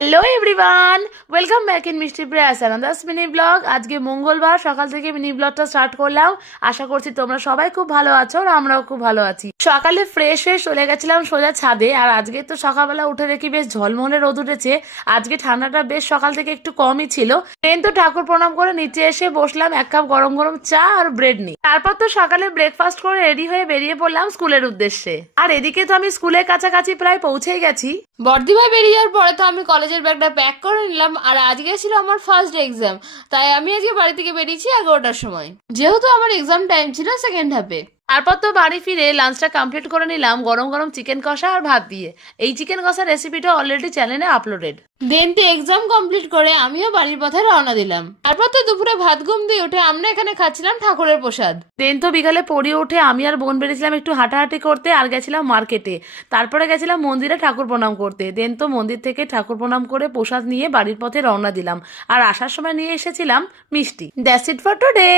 Hello everyone, welcome back in মিষ্টি প্রেয়াস আনাদাস mini blog. আজকে মঙ্গলবার সকাল থেকে মিনি ব্লগটা স্টার্ট করলাম। আশা করছি তোমরা সবাই খুব ভালো আছো আর আমরাও খুব ভালো আছি। সকালে ফ্রেশ হয়ে চলে গেছিলাম সোজা ছাদে। আর আজকে তো সকালবেলা উঠে দেখি বেশ ঝলমলে রোদ উঠেছে। আজকে ঠান্ডাটা বেশ সকাল থেকে একটু কমই ছিল। ট্রেন তো ঠাকুর প্রণাম করে নিচে এসে বসলাম এক কাপ গরম গরম চা আর ব্রেড নিয়ে। তারপর তো সকালে ব্রেকফাস্ট করে রেডি হয়ে বেরিয়ে পড়লাম স্কুলের উদ্দেশ্যে। আর এদিকে তো আমি স্কুলের কাছাকাছি প্রায় পৌঁছেই গেছি। বর্দিভাই বেরিয়ে যাওয়ার পরে তো আমি কলেজের ব্যাগটা প্যাক করে নিলাম। আর আজকে ছিল আমার ফার্স্ট এক্সাম, তাই আমি আজকে বাড়ি থেকে বেরিয়েছি 11টার সময়, যেহেতু আমার এক্সাম টাইম ছিল সেকেন্ড হাফে। তারপর তো বাড়ি ফিরে লাঞ্চটা কমপ্লিট করে নিলাম গরম গরম চিকেন কষা আর ভাত দিয়ে। এই চিকেন কষার রেসিপিটা অলরেডি চ্যানেলে আপলোডেড। দেন তো এক্সাম কমপ্লিট করে আমিও বাড়ির পথে রওনা দিলাম। তারপর তো দুপুরে ভাত ঘুম দিয়ে উঠে আমরা এখানে খাচ্ছিলাম ঠাকুরের প্রসাদ। দেন তো বিকালে পড়িয়ে উঠে আমি আর বোন বেরিয়েছিলাম একটু হাঁটাহাঁটি করতে আর গেছিলাম মার্কেটে। তারপরে গেছিলাম মন্দিরে ঠাকুর প্রণাম করতে। দেন তো মন্দির থেকে ঠাকুর প্রণাম করে প্রসাদ নিয়ে বাড়ির পথে রওনা দিলাম। আর আসার সময় নিয়ে এসেছিলাম মিষ্টি। That's it for today.